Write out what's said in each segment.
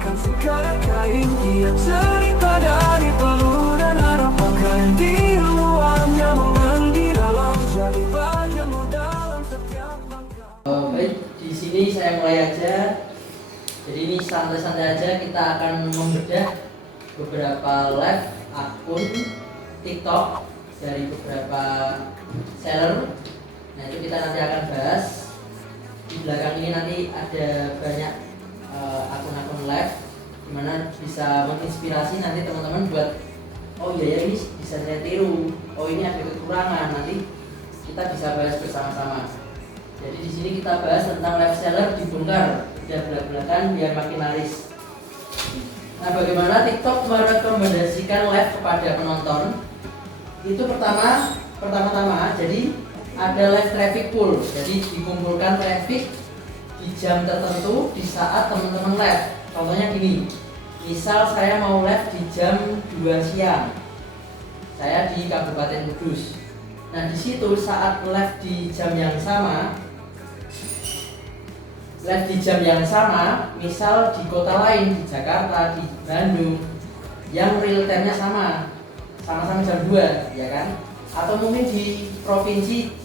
Akan segala kain dia cerita dari peluh dan harapan di luarnya menggandi dalam jadi bagianmu dalam setiap langkah. Baik, di sini saya mulai aja. Jadi ini santai-santai aja, kita akan membedah beberapa live akun TikTok dari beberapa seller. Nah itu kita nanti akan bahas. Di belakang ini nanti ada banyak akun-akun live dimana bisa menginspirasi nanti teman-teman buat oh iya ya ini bisa saya tiru, oh ini ada kekurangan, nanti kita bisa bahas bersama-sama. Jadi di sini kita bahas tentang live seller dibongkar dan belak-belakan biar makin laris. Nah bagaimana TikTok merekomendasikan live kepada penonton? Itu pertama-tama jadi ada live traffic pool, jadi dikumpulkan traffic di jam tertentu di saat teman-teman live. Contohnya gini, misal saya mau live di jam 2 siang, saya di Kabupaten Kudus. Nah di situ saat live di jam yang sama, misal di kota lain, di Jakarta, di Bandung, yang real time-nya sama-sama jam 2, ya kan? Atau mungkin di provinsi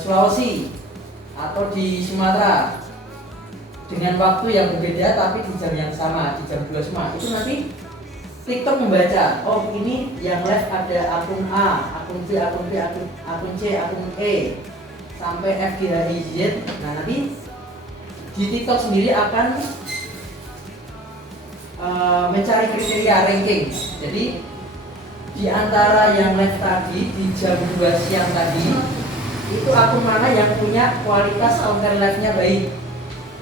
Sulawesi atau di Sumatera dengan waktu yang berbeda tapi di jam yang sama, di jam 2 semua. Itu nanti TikTok membaca, oh ini yang live ada akun A, akun B, akun B, akun C, akun E sampai F, G, H, I, Z. Nah nanti di TikTok sendiri akan mencari kriteria ranking. Jadi di antara yang live tadi di jam 2 siang tadi itu akun mana yang punya kualitas konten live-nya baik,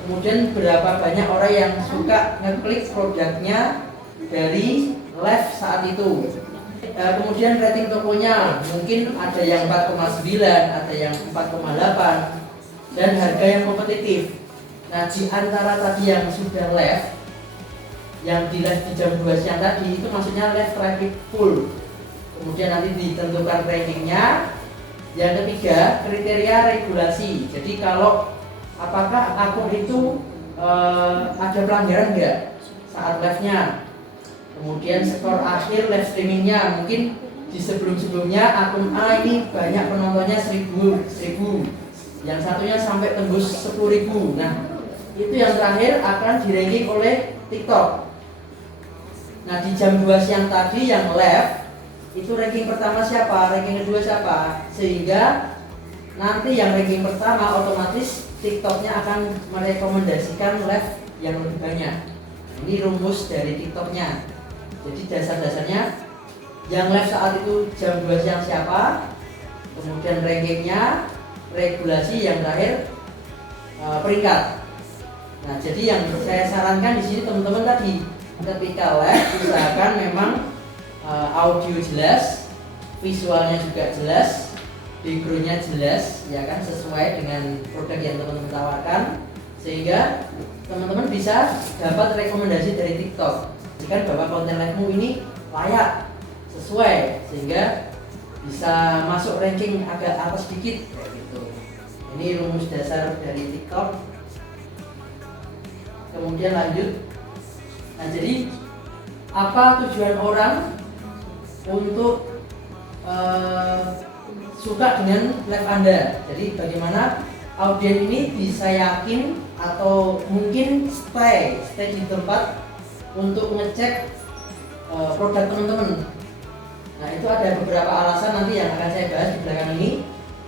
kemudian berapa banyak orang yang suka ngeklik produknya dari live saat itu. Kemudian rating tokonya mungkin ada yang 4,9, ada yang 4,8 dan harga yang kompetitif. Nah di antara tadi yang sudah live, yang di live di jam 2 siang tadi itu maksudnya live traffic full. Kemudian nanti ditentukan rankingnya. Yang ketiga, kriteria regulasi. Jadi kalau apakah akun itu ada pelanggaran enggak saat live-nya. Kemudian skor akhir live streamingnya, mungkin di sebelum-sebelumnya akun A ini banyak penontonnya 1000, yang satunya sampai tembus 10.000. Nah itu yang terakhir akan di-ranking oleh TikTok. Nah di jam 2 siang tadi yang live itu ranking pertama siapa, ranking kedua siapa, sehingga nanti yang ranking pertama otomatis TikToknya akan merekomendasikan live yang lebih banyak. Ini rumus dari TikToknya. Jadi dasar-dasarnya yang live saat itu jam 2 siang siapa, kemudian rankingnya, regulasi, yang terakhir peringkat. Nah jadi yang saya sarankan di sini teman-teman tadi ketika live usahakan memang audio jelas, visualnya juga jelas, backgroundnya jelas, ya kan, sesuai dengan produk yang teman-teman tawarkan, sehingga teman-teman bisa dapat rekomendasi dari TikTok. Jika bahwa konten live-mu ini layak, sesuai, sehingga bisa masuk ranking agak atas sedikit, kayak gitu. Ini rumus dasar dari TikTok. Kemudian lanjut. Nah jadi apa tujuan orang untuk suka dengan live Anda? Jadi bagaimana audiens ini bisa yakin atau mungkin stay di tempat untuk ngecek produk teman-teman. Nah itu ada beberapa alasan nanti yang akan saya bahas di belakang ini.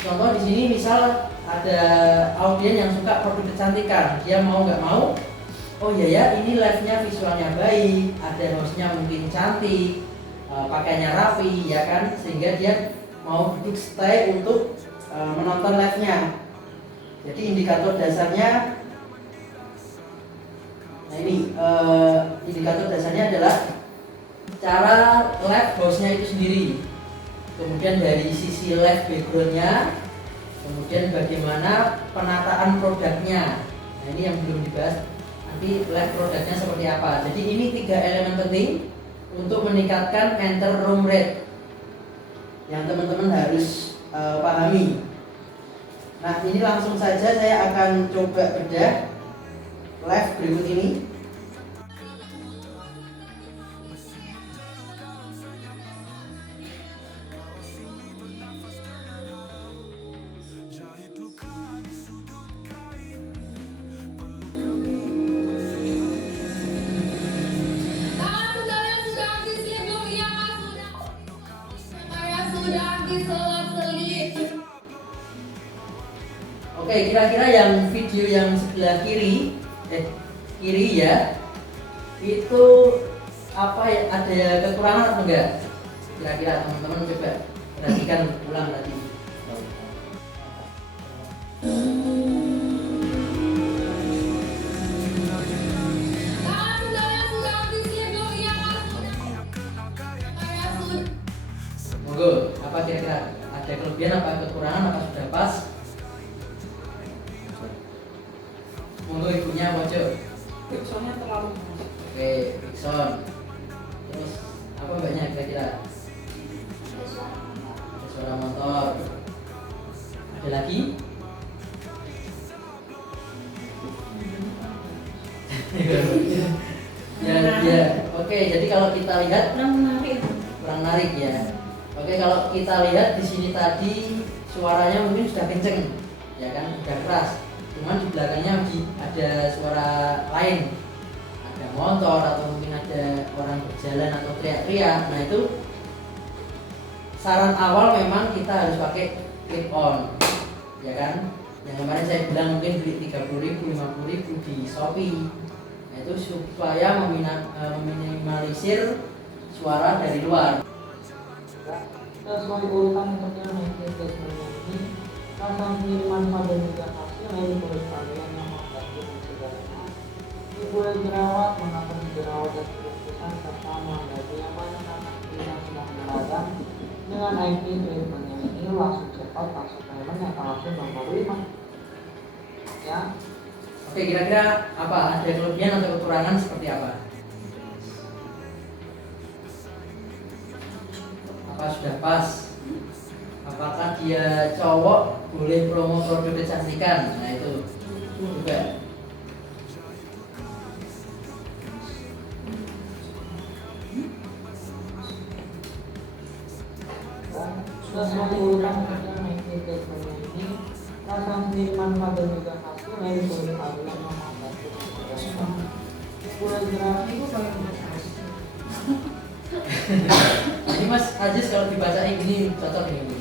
Contoh di sini misal ada audiens yang suka produk kecantikan, dia mau nggak mau, oh iya ya ini live-nya visualnya baik, ada hostnya mungkin cantik, pakaiannya rapi, ya kan, sehingga dia mau duduk stay untuk menonton live-nya. Jadi indikator dasarnya, nah ini indikator dasarnya adalah cara live hostnya itu sendiri, kemudian dari sisi live backgroundnya, kemudian bagaimana penataan produknya. Nah ini yang belum dibahas, nanti live produknya seperti apa. Jadi ini 3 elemen penting untuk meningkatkan enter room rate yang teman-teman harus pahami. Nah ini langsung saja saya akan coba bedah live berikut ini. Oke, kira-kira yang video yang sebelah kiri ya, itu apa ya, ada kekurangan atau enggak? Kira-kira teman-teman coba perhatikan ulang tadi. Monggo, apa kira-kira ada kelebihan apa kekurangan apa sudah pas? Monggo ibunya pojok. Backsoundnya terlalu Oke, Bigson. Terus apa banyak kira-kira? Ada suara motor. Ada lagi? Ya. Oke, jadi kalau kita lihat kurang menarik ya. Oke, kalau kita lihat di sini tadi suaranya mungkin sudah kenceng, ya kan, sudah keras. Cuman di belakangnya ada suara lain, ada motor atau mungkin ada orang berjalan atau teriak-teriak. Nah itu saran awal memang kita harus pakai clip on, ya kan. Yang kemarin saya bilang mungkin beli 30.000, 50.000 di Shopee. Nah, itu supaya meminimalisir suara dari luar. sesuai urutan untuk yang ini, rasa pengiriman pada juga hasil yang ditulis kalian yang membantu mencegahnya. Ibu yang jerawat mengatur jerawat dan kerukusan serta mengganti yang banyak karena yang sedang beragam dengan IP treatmentnya ini langsung cepat langsung payment yang langsung nomor 5 ya. Oke, kira-kira apa? Ada kelebihan atau kekurangan seperti apa? Apa sudah pas? Apakah dia cowok boleh promo produk kecantikan? Nah itu juga. Sesuai urutan untuk yang treatmentnya ini, rasa pengiriman pada juga hasil yang ditulis kalian yang membantu mencegahnya. Ibu yang jerawat itu paling Ini Mas Ajis kalau dibacain gini cocok ini.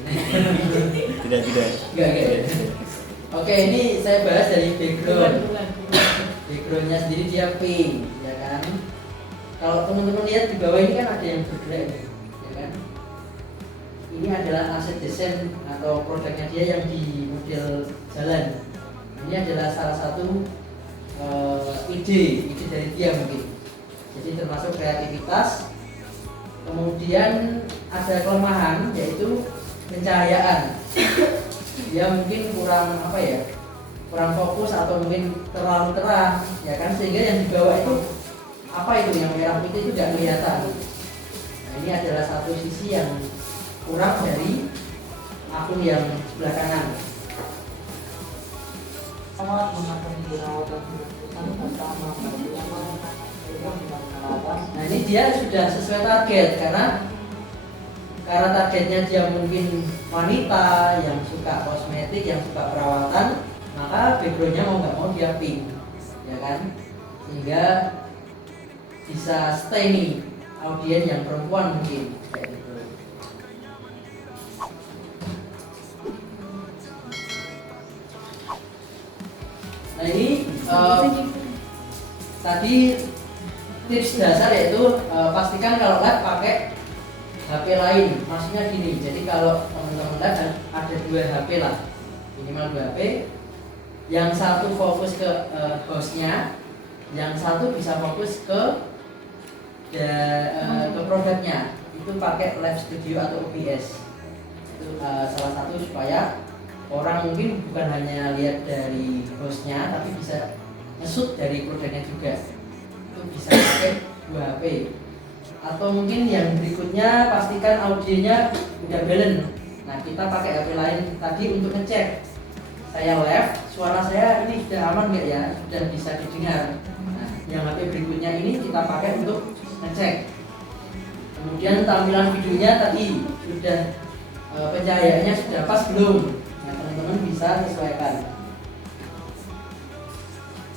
Tidak. Enggak. Oke, ini saya bahas dari background. Backgroundnya sendiri dia pink, ya kan? Kalau teman-teman lihat di bawah ini kan ada yang bergerak, ya kan? Ini adalah aset desain atau produknya dia yang di model jalan. Ini adalah salah satu ide dari dia mungkin. Jadi termasuk kreativitas. Kemudian ada kelemahan yaitu pencahayaan. Dia mungkin kurang kurang fokus atau mungkin terlalu terang, ya kan, sehingga yang di bawah itu yang merah putih itu tidak kelihatan. Nah, ini adalah satu sisi yang kurang dari akun yang sebelah kanan. sangat mengatur jerawat dan kerukusan serta mengganti yang banyak yang sedang beragam. Nah ini dia sudah sesuai target karena targetnya dia mungkin wanita yang suka kosmetik, yang suka perawatan, maka backgroundnya mau nggak mau dia pink, ya kan, sehingga bisa stay nih audiens yang perempuan mungkin kayak gitu. Nah ini tadi tips dasar yaitu pastikan kalau live pakai HP lain. Maksudnya gini, jadi kalau teman-teman live ada 2 HP lah, minimal 2 HP. Yang satu fokus ke hostnya, yang satu bisa fokus ke produknya. Itu pakai Live Studio atau OBS. Itu salah satu supaya orang mungkin bukan hanya lihat dari hostnya, tapi bisa nge-shoot dari produknya juga. Itu bisa pakai 2 HP. Atau mungkin yang berikutnya pastikan audionya udah balance. Nah kita pakai HP lain tadi untuk ngecek saya live, suara saya ini sudah aman nggak ya, sudah bisa didengar. Nah yang HP berikutnya ini kita pakai untuk ngecek. Kemudian tampilan videonya tadi sudah pencahayaannya sudah pas belum? Nah teman-teman bisa sesuaikan.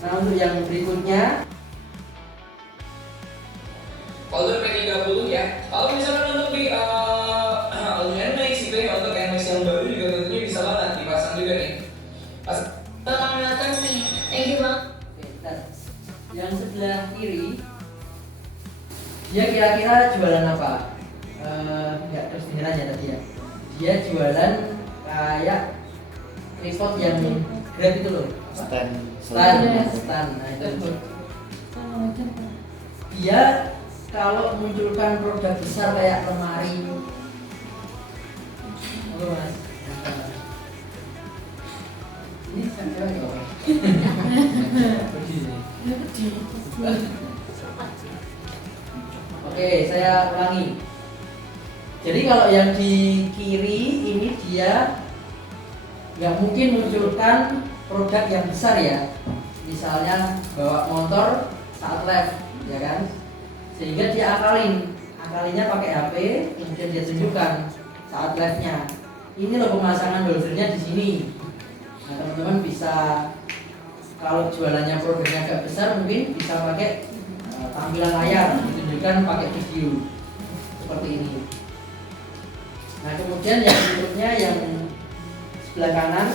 Nah untuk yang berikutnya, Folder P30 ya. Kalau misalkan untuk di NMAX gitu ya, untuk NMAX yang baru juga tentunya bisa banget dipasang juga nih. Yang sebelah kiri, dia kira-kira jualan apa? Nggak terus dengeran ya tadi ya. Dia jualan kayak tripod yang Grab itu loh. Stand. Stand. Nah, itu. Dia kalau munculkan produk besar kayak lemari, halo mas, ini saya nggak Oke, saya ulangi. Jadi kalau yang di kiri ini dia nggak mungkin munculkan produk yang besar ya. Misalnya bawa motor saat live, ya kan? Sehingga dia akalinnya pakai HP, kemudian dia tunjukkan saat live-nya. Ini loh pemasangan holdernya di sini. Nah, teman-teman bisa kalau jualannya produknya agak besar mungkin bisa pakai tampilan layar, ditunjukkan pakai video seperti ini. Nah, kemudian yang berikutnya yang sebelah kanan,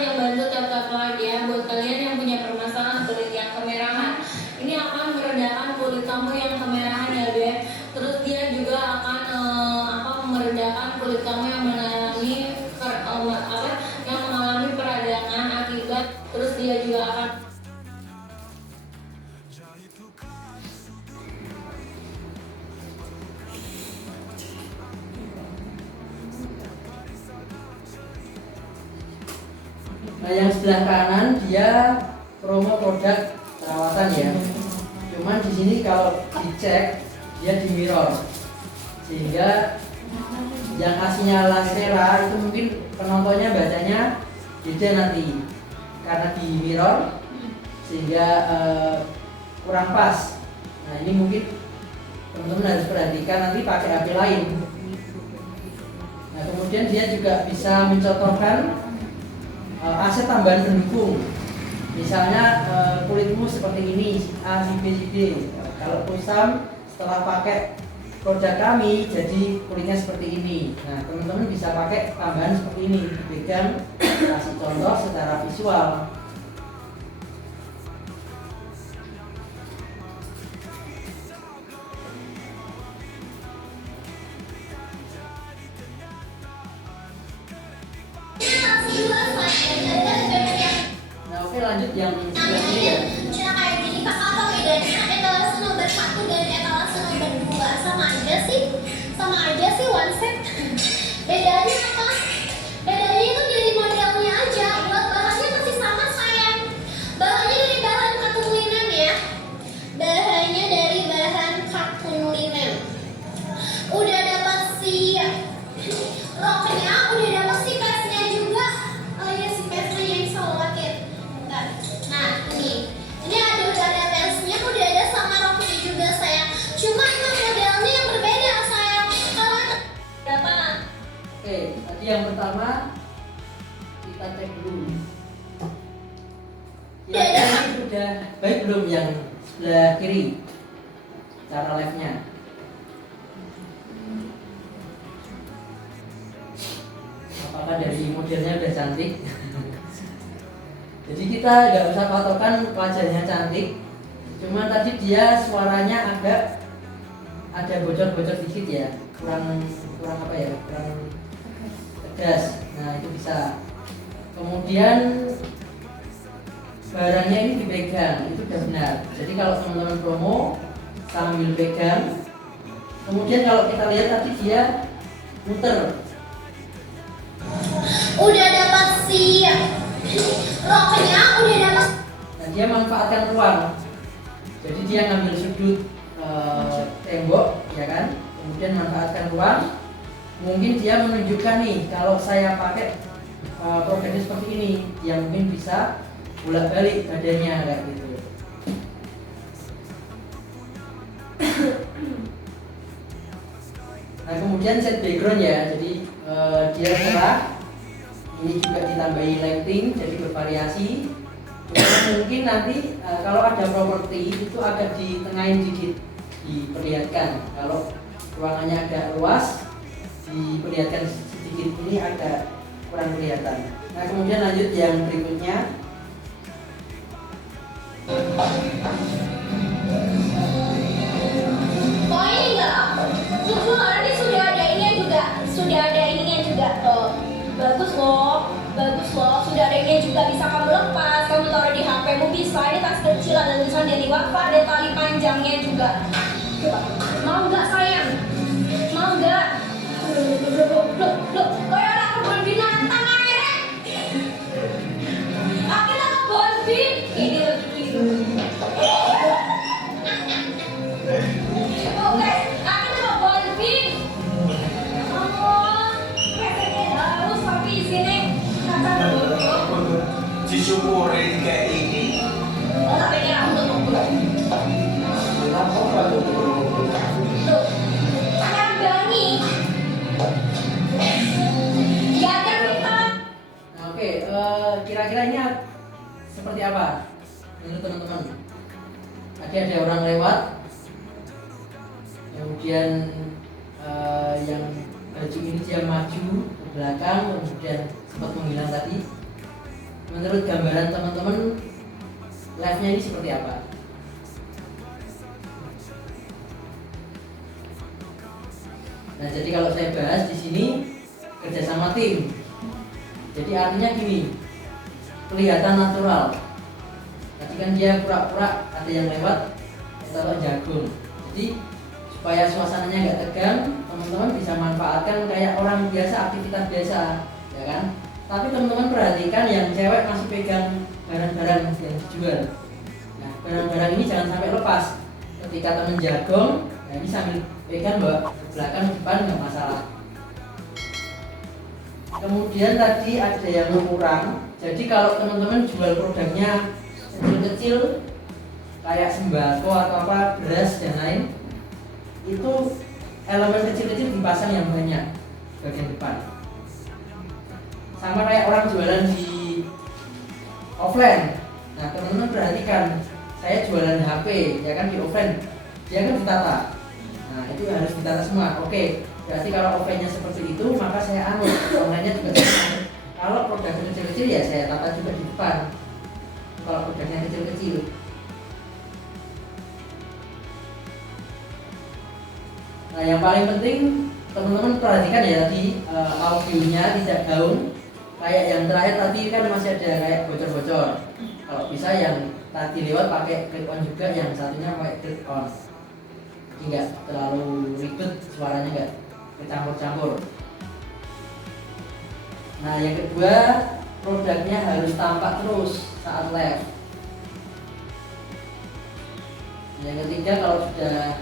yang bantu tetap ya buat kalian yang punya permasalahan kulit yang kemerahan. Ini akan meredakan kulit kamu yang kemerahan ya Beb. Terus dia juga akan meredakan kulit kamu yang mengalami yang mengalami peradangan akibat. Terus dia juga akan nah yang sebelah kanan dia promo produk perawatan ya. Cuman di sini kalau dicek dia di mirror, sehingga yang aslinya Lasera itu mungkin penontonnya bacanya beda nanti karena di mirror sehingga kurang pas. Nah ini mungkin teman-teman harus perhatikan nanti pakai HP lain. Nah kemudian dia juga bisa mencontohkan aset tambahan pendukung. Misalnya kulitmu seperti ini, A, B, C, D. Kalau kusam setelah pakai produk kami jadi kulitnya seperti ini. Nah teman-teman bisa pakai tambahan seperti ini, dipegang, kasih contoh secara visual. Nah oke, lanjut yang sebelah kiri ya. Cara kayak gini kakak apa bedanya etalase nomor 1 dan etalase nomor 2? Sama aja sih one set. Bedanya apa? Bedanya itu dari modelnya aja. Buat bahannya masih sama sayang. Bahannya dari bahan katun linen ya. Bahannya dari bahan katun linen. Udah dapat si roknya, udah dapat si pesnya juga. Oh iya si pesnya yang bisa lo pakai. Nah ini udah ada pesnya, udah ada sama roknya juga sayang. Cuma emang modelnya yang berbeda sayang. Kalau berapa? Oke, tadi yang pertama kita cek dulu. Ya, ini sudah baik belum yang sebelah kiri cara live-nya? Apakah dari modelnya udah cantik? Jadi kita nggak usah patokan wajahnya cantik, cuma tadi dia suaranya agak ada bocor-bocor dikit ya, kurang apa ya, kurang tegas. Nah itu bisa. Kemudian barangnya ini dipegang, itu udah benar. Jadi kalau teman-teman promo sambil pegang, kemudian kalau kita lihat tadi dia muter. Udah dapat si roknya, udah dapat. Nah dia manfaatkan ruang. Jadi dia ngambil sudut tembok, ya kan? Kemudian manfaatkan ruang. Mungkin dia menunjukkan nih kalau saya pakai produknya seperti ini, dia mungkin bisa bolak-balik badannya kayak gitu. Nah kemudian set background ya, jadi dia cerah. Ini juga ditambahi lighting, jadi bervariasi. Mungkin nanti kalau ada properti itu agak ditengahin dikit, diperlihatkan. Kalau ruangannya agak luas, diperlihatkan sedikit, ini agak kurang kelihatan. Nah kemudian lanjut yang berikutnya. juga bisa kamu lepas, kamu taruh di HP-mu bisa. Ini tas kecil, ada tulisan dari Wafa, ada tali panjangnya juga. Mau nggak sayang? Mau nggak? Loh, kayak anak kebun binatang akhirnya. Akhirnya kebun ini gitu. Oke, akhirnya kebun harus tapi sini kata dulu. Disyukurin kayak ini. Tapi ini aku tuh nyambangi. Ya ada kita. Nah, oke, kira-kira ini seperti apa menurut teman-teman? Tadi ada orang lewat, kemudian yang baju ini dia maju ke belakang, kemudian sempat menghilang tadi. Menurut gambaran teman-teman, live-nya ini seperti apa? Nah, jadi kalau saya bahas di sini kerjasama tim. Jadi artinya gini, kelihatan natural. Tadi kan dia pura-pura ada yang lewat atau jagung. Jadi supaya suasananya nggak tegang, teman-teman bisa manfaatkan kayak orang biasa, aktivitas biasa, ya kan? Tapi teman-teman perhatikan yang cewek masih pegang barang-barang yang dijual. Nah, barang-barang ini jangan sampai lepas. Ketika teman jagong, nah ini sambil pegang bawa ke belakang, depan nggak masalah. Kemudian tadi ada yang kurang. Jadi kalau teman-teman jual produknya kecil-kecil kayak sembako atau apa, beras dan lain, itu elemen kecil-kecil dipasang yang banyak bagian depan. Sama kayak orang jualan di offline. Nah, teman-teman perhatikan, saya jualan HP, ya kan di offline, dia kan ditata. Nah, itu harus ditata semua. Oke, berarti kalau offline-nya seperti itu, maka saya anut, online-nya juga sama. Kalau produknya kecil-kecil ya saya tata juga di depan. Kalau produknya kecil-kecil. Nah, yang paling penting teman-teman perhatikan ya tadi audionya tidak gaung. Kayak yang terakhir tadi kan masih ada kayak bocor-bocor. Kalau bisa yang tadi lewat pakai clip on juga, yang satunya pakai clip on. Jadi nggak terlalu ribet, suaranya nggak kecampur-campur. Nah, yang kedua, produknya harus tampak terus saat live. Yang ketiga, kalau sudah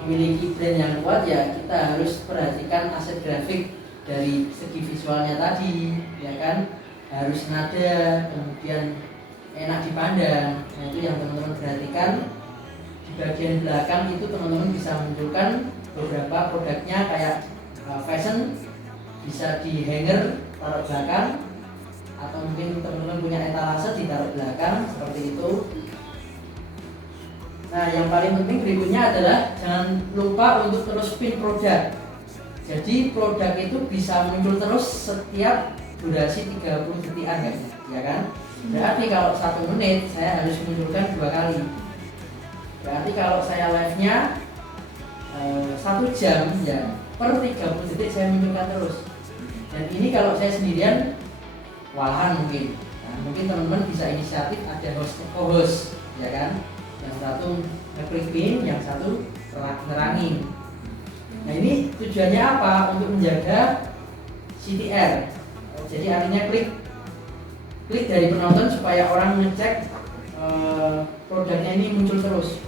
memiliki brand yang kuat ya kita harus perhatikan aset grafik dari segi visualnya tadi, ya kan, harus nada, kemudian enak dipandang. Nah, itu yang teman-teman perhatikan. Di bagian belakang itu teman-teman bisa munculkan beberapa produknya kayak fashion, bisa di hanger taruh belakang, atau mungkin teman-teman punya etalase ditaruh belakang seperti itu. Nah, yang paling penting berikutnya adalah jangan lupa untuk terus pin produk. Jadi produk itu bisa muncul terus setiap durasi 30 detikan kayaknya, ya kan? Berarti kalau 1 menit saya harus munculkan 2 kali. Berarti kalau saya live-nya 1 jam ya per 30 detik saya munculkan terus. Dan ini kalau saya sendirian walahan mungkin. Nah, mungkin teman-teman bisa inisiatif ada host, ya kan? Yang satu ngeklik pin, yang satu nerangin. Nah, ini tujuannya apa? Untuk menjaga CTR. Jadi artinya klik dari penonton supaya orang ngecek produknya ini muncul terus.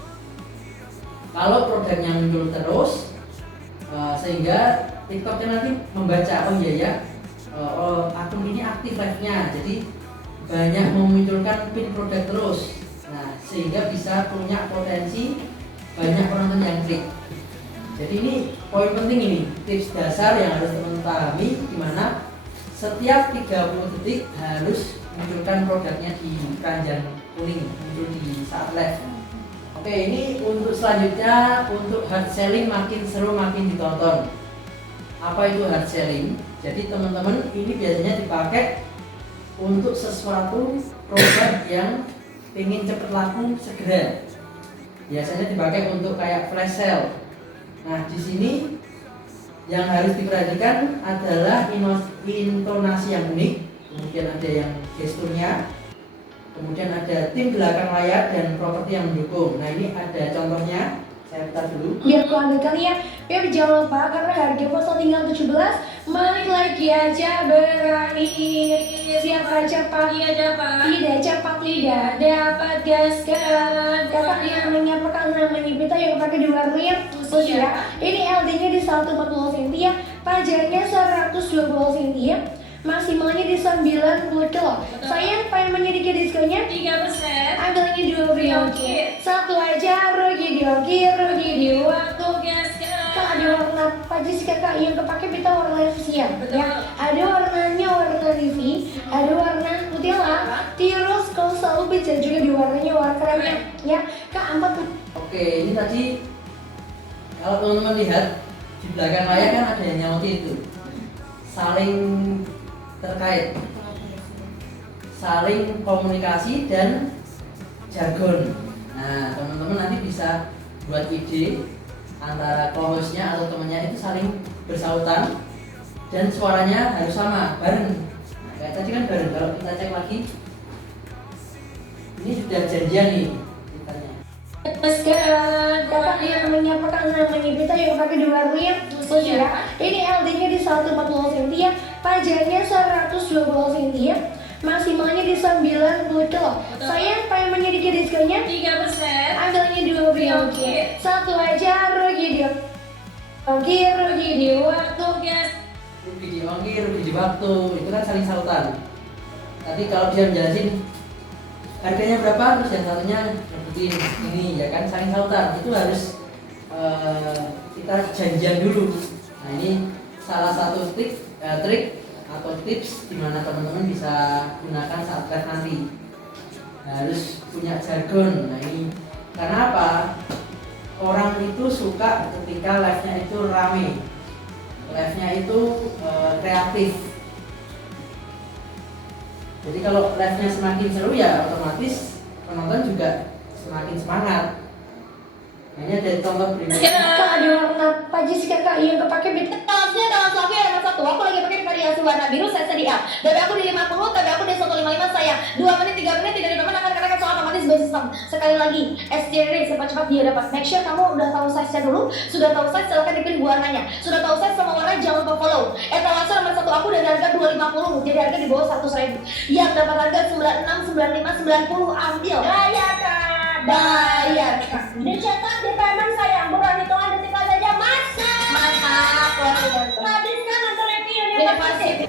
Kalau produknya muncul terus, sehingga TikToknya nanti membaca, oh iya ya, akun ini aktif live-nya, jadi banyak memunculkan pin produk terus. Nah, sehingga bisa punya potensi banyak penonton yang klik. Jadi ini poin penting, ini tips dasar yang harus teman-teman pahami, dimana setiap 30 detik harus munculkan produknya di keranjang kuning, muncul di saat live. Oke, ini untuk selanjutnya, untuk hard selling makin seru makin ditonton. Apa itu hard selling? Jadi teman-teman, ini biasanya dipakai untuk sesuatu produk yang ingin cepat laku segera. Biasanya dipakai untuk kayak flash sale. Nah, di sini yang harus diperhatikan adalah intonasi yang unik, kemudian ada yang gesturnya, kemudian ada tim belakang layar dan properti yang mendukung. Nah ini ada contohnya, saya putar dulu. Biar aku ambil kali ya. Biar jangan lupa karena harga pulsa tinggal 17. Balik lagi aja berani. Siapa cepat Iya dapat. tidak cepat tidak dapat gaskan. Kakak yang menyapa karena menyipita yang pakai di warnanya usia. Ini LD-nya di 140 cm ya. Pajaknya 120 cm ya. Maksimalnya di 90 kilo. Saya pengen menyedikit diskonnya 3%. ambilnya 2 Oke. satu aja rugi di waktu. Gaskan. Kak ada warna apa aja sih kakak yang kepake kita warna siang Betul. ya. Ada warnanya warna navy, ada warna mutiara, terus kalau selalu bisa juga di warnanya warna kremnya ya. Kak 4. Oke, ini tadi kalau teman-teman lihat di belakang layar kan ada yang nyautin itu, saling terkait, saling komunikasi dan jargon. Nah, teman-teman nanti bisa buat ide antara co-hostnya atau temannya itu saling bersautan dan suaranya harus sama, bareng. Nah, kayak tadi kan bareng. Kalau kita cek lagi, ini sudah janjian nih ceritanya. Gaskan kakak yang menyapa karena menyipita yang pakai di warnanya usia. Ini LD-nya di 140 cm ya. Pajaknya 120 cm ya. Maksimalnya di 90 kilo. Saya pengen menyedikit diskonnya 3%. ambilnya 2 Oke. satu aja rugi di waktu. Gas. Rugi di ongkir, rugi di waktu, itu kan saling sautan. Tapi kalau dia menjelasin harganya berapa, terus yang satunya nyebutin ini ya kan, saling sautan. Itu harus kita janjian dulu. Nah ini salah satu trik atau tips di mana teman-teman bisa gunakan saat live nanti. Nah, harus punya jargon. Nah ini karena apa? Orang itu suka ketika live-nya itu rame, live-nya itu kreatif. Jadi kalau live-nya semakin seru ya otomatis penonton juga semakin semangat. Nah, ini ada contoh berikutnya. Kak ada warna apa aja sih kakak yang kepake bit? Tasnya dalam Sofi ada nomor 1. Aku lagi pakai variasi warna biru, saya sedia. DP aku di 50, TB aku di 155 saya. 2 menit, 3 menit, tidak dipakai akan kenakan soal otomatis by system. Sekali lagi, SJR cepat-cepat dia dapat. Make sure kamu udah tahu size-nya dulu. Sudah tahu size, silakan dipilih warnanya. Sudah tahu size sama warna, jangan lupa follow. Etalase nomor 1 aku dari harga 250, jadi harga di bawah 100.000. Yang dapat harga 96, 95, 90, ambil. Bayar. Dicetak di payment saya. Murah hitungan detik saja. Mantap. Habiskan untuk reviewnya pasti.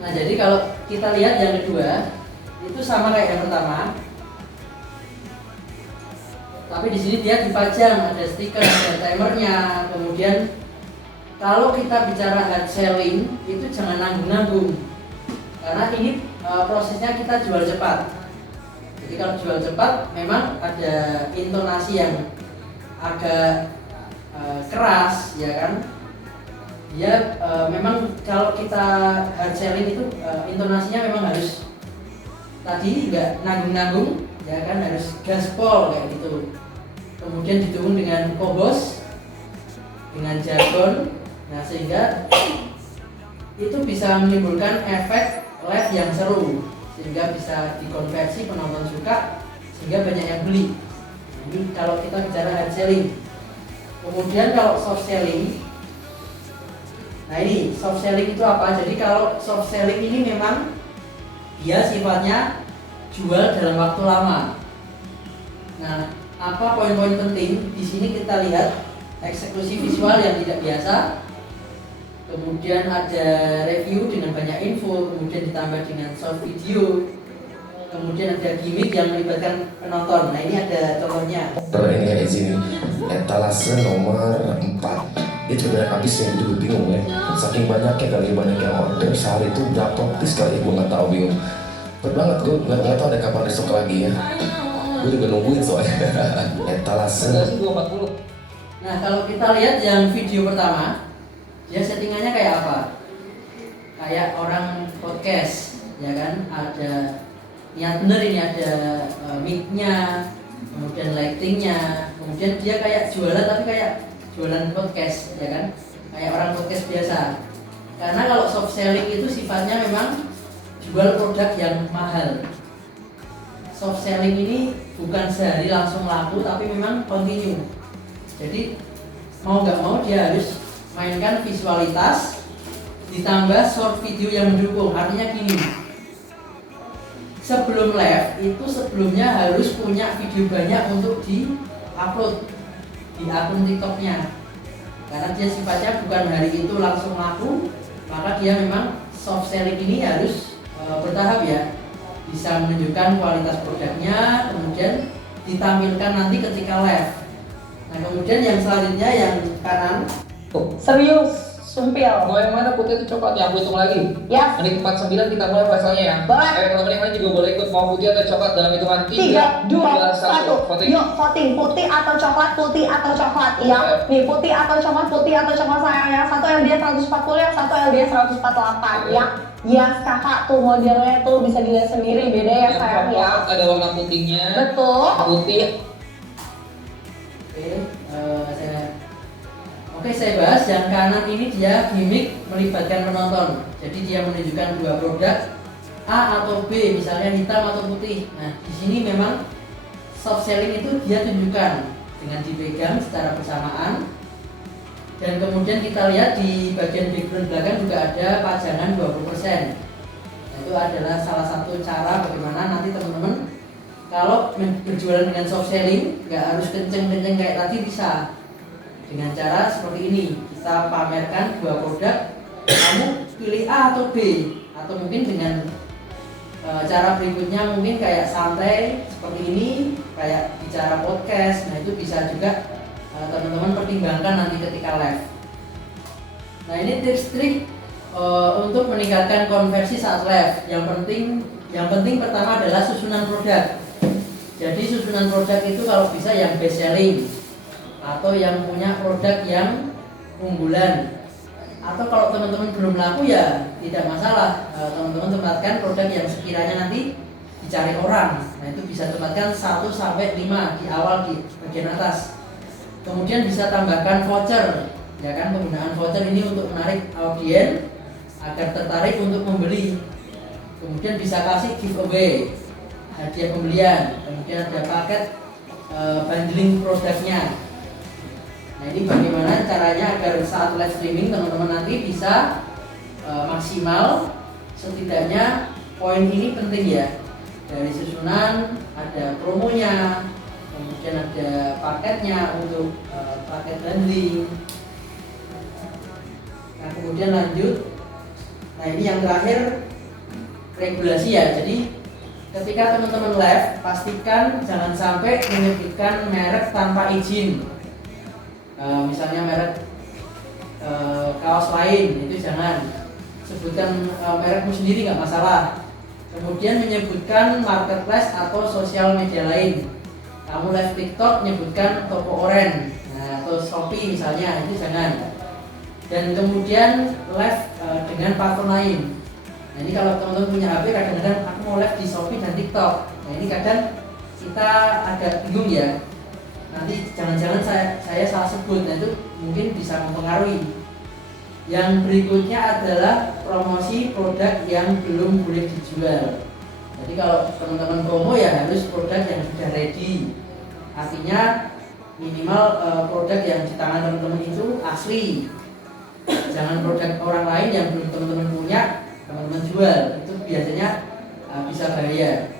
Nah jadi kalau kita lihat yang kedua itu sama kayak yang pertama, tapi di sini dia dipajang, ada stiker, ada timernya. Kemudian kalau kita bicara hard selling itu jangan nanggung-nanggung, karena ini prosesnya kita jual cepat. Jadi kalau jual cepat memang ada intonasi yang agak keras ya kan. Dia memang kalau kita hard selling itu intonasinya memang harus tadi nggak nanggung-nanggung ya kan, harus gaspol kayak gitu. Kemudian didukung dengan kobos, dengan jargon. Nah sehingga itu bisa menimbulkan efek live yang seru, sehingga bisa dikonversi, penonton suka, sehingga banyak yang beli. Nah, ini kalau kita bicara hard selling. Kemudian kalau soft selling, nah ini soft selling itu apa? Jadi kalau soft selling ini memang dia sifatnya jual dalam waktu lama. Nah, apa poin-poin penting? Di sini kita lihat eksekusi visual yang tidak biasa. Kemudian ada review dengan banyak info, kemudian ditambah dengan short video, kemudian ada gimmick yang melibatkan penonton. Nah ini ada contohnya. Ini di sini etalase nomor 4. Itu benar habis yang juga bingung ya. Saking banyaknya kali yang order sehari itu berapa piece kali gue nggak tahu, bingung. Bener banget, gue nggak tahu ada kapan besok lagi ya. Gue juga nungguin soalnya. Etalase 240. Nah kalau kita lihat yang video pertama, dia settingannya kayak apa? Kayak orang podcast, ya kan? Ada niat bener ini, ada mic-nya, kemudian lighting-nya, kemudian dia kayak jualan tapi kayak jualan podcast, ya kan? Kayak orang podcast biasa. Karena kalau soft selling itu sifatnya memang jual produk yang mahal. Soft selling ini bukan sehari langsung laku, tapi memang continue. Jadi mau nggak mau dia harus mainkan visualitas ditambah short video yang mendukung. Artinya gini, sebelum live itu sebelumnya harus punya video banyak untuk di-upload di akun TikToknya. Karena dia sifatnya bukan hari itu langsung laku, maka dia memang soft selling ini harus bertahap ya. Bisa menunjukkan kualitas produknya, kemudian ditampilkan nanti ketika live. Nah kemudian yang selanjutnya yang kanan. Serius, sumpil. Mau yang mana putih atau coklat? Ya, aku hitung lagi. Ya. Menit 49 kita mulai pasalnya ya. Boleh. Ayo teman-teman yang lain juga boleh ikut, mau putih atau coklat dalam hitungan 3, 2, 1. Voting. Yuk voting, putih atau coklat, putih atau coklat. Iya. Nih putih atau coklat sayang. Yang satu LD 140, yang satu LD 148 ya. Yes kakak, tuh modelnya tuh bisa dilihat sendiri, beda ya Yang sayang ya. coklat ada warna putihnya. Betul. Putih. Oke, saya bahas yang kanan ini dia gimmick melibatkan penonton. Jadi dia menunjukkan dua produk A atau B, misalnya hitam atau putih. Nah, di sini memang soft selling itu dia tunjukkan dengan dipegang secara bersamaan. Dan kemudian kita lihat di bagian background belakang juga ada pajangan 20%. Itu adalah salah satu cara bagaimana nanti teman-teman kalau berjualan dengan soft selling nggak harus kenceng-kenceng kayak tadi, bisa dengan cara seperti ini. Kita pamerkan dua produk, kamu pilih A atau B, atau mungkin dengan cara berikutnya mungkin kayak santai seperti ini, kayak bicara podcast. Nah itu bisa juga teman-teman pertimbangkan nanti ketika live. Nah ini tips-trik untuk meningkatkan konversi saat live. Yang penting pertama adalah susunan produk. Jadi susunan produk itu kalau bisa yang best selling, atau yang punya produk yang unggulan. Atau kalau teman-teman belum laku ya tidak masalah, teman-teman tempatkan produk yang sekiranya nanti dicari orang. Nah itu bisa tempatkan 1 sampai 5 di awal di bagian atas. Kemudian bisa tambahkan voucher, ya kan, penggunaan voucher ini untuk menarik audiens agar tertarik untuk membeli. Kemudian bisa kasih giveaway, hadiah pembelian. Kemudian ada paket bundling produknya. Nah ini bagaimana caranya agar saat live streaming teman-teman nanti bisa maksimal. Setidaknya poin ini penting ya. Dari susunan ada promonya, kemudian ada paketnya untuk paket bundling. Nah kemudian lanjut. Nah ini yang terakhir, regulasi ya. Jadi ketika teman-teman live, pastikan jangan sampai menyebutkan merek tanpa izin. Misalnya merek kaos lain, itu jangan. Sebutkan merekmu sendiri nggak masalah. Kemudian menyebutkan marketplace atau sosial media lain. Kamu live TikTok menyebutkan toko oren, nah, atau Shopee misalnya, itu jangan. Dan kemudian live dengan partner lain. Nah ini kalau teman-teman punya HP, kadang-kadang aku mau live di Shopee dan TikTok. Nah ini kadang kita agak bingung ya. Nanti jangan-jangan saya salah sebut, nah itu mungkin bisa mempengaruhi. Yang berikutnya adalah promosi produk yang belum boleh dijual. Jadi kalau teman-teman promo ya harus produk yang sudah ready. Artinya minimal produk yang di tangan teman-teman itu asli. Jangan produk orang lain yang belum teman-teman punya, teman-teman jual. Itu biasanya bisa bahaya.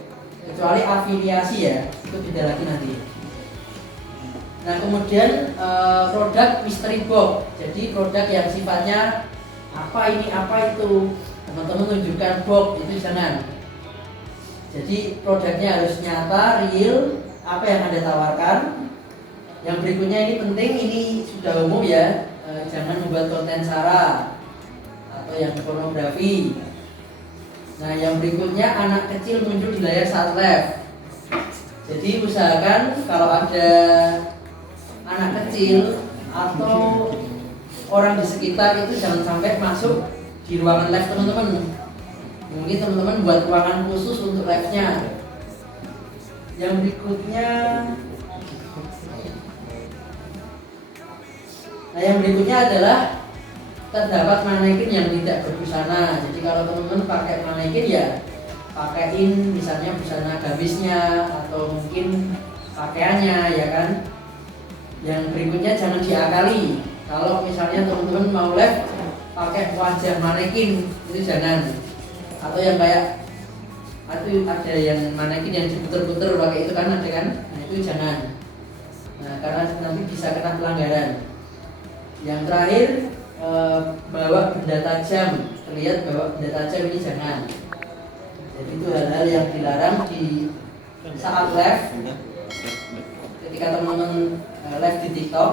Kecuali afiliasi ya, itu beda lagi nanti. Nah kemudian produk mystery box. Jadi produk yang sifatnya apa ini apa itu, teman-teman tunjukkan box, itu jangan. Jadi produknya harus nyata, real, apa yang Anda tawarkan. Yang berikutnya ini penting, ini sudah umum ya, jangan membuat konten sara atau yang pornografi. Nah yang berikutnya, anak kecil muncul di layar saat live. Jadi usahakan kalau ada anak kecil atau orang di sekitar itu jangan sampai masuk di ruangan live teman-teman. Mungkin teman-teman buat ruangan khusus untuk live-nya. Yang berikutnya, nah yang berikutnya adalah terdapat manekin yang tidak berbusana. Jadi kalau teman-teman pakai manekin ya pakaiin misalnya busana gamisnya atau mungkin pakaiannya ya kan. Yang berikutnya jangan diakali. Kalau misalnya teman-teman mau live pakai wajah manekin itu jangan. Atau yang kayak itu ada yang manekin yang diputer-puter pakai itu kan ada kan. Nah itu jangan. Nah karena nanti bisa kena pelanggaran. Yang terakhir bawa benda tajam, terlihat bawa benda tajam ini jangan. Jadi itu hal-hal yang dilarang di saat live. Ketika teman-teman live di TikTok,